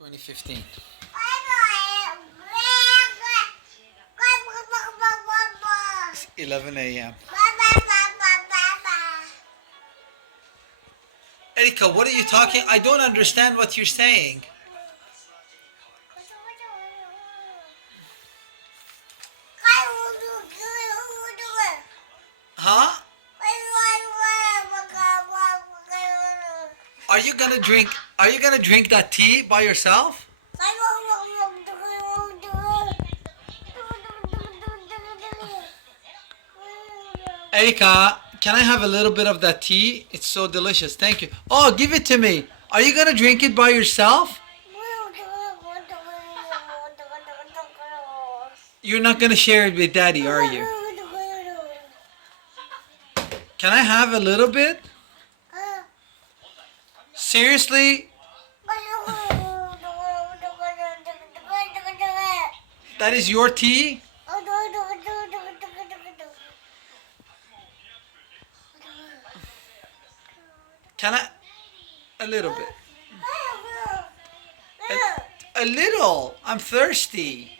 2015. It's 11 a.m. Erika, what are you talking? I don't understand what you're saying. Huh? Are you gonna drink? Are you gonna drink that tea by yourself? Erika, can I have a little bit of that tea? It's so delicious. Thank you. Oh, give it to me. Are you gonna drink it by yourself? You're not gonna share it with Daddy, are you? Can I have a little bit? Seriously? That is your tea? Can I? A little bit. A little. I'm thirsty.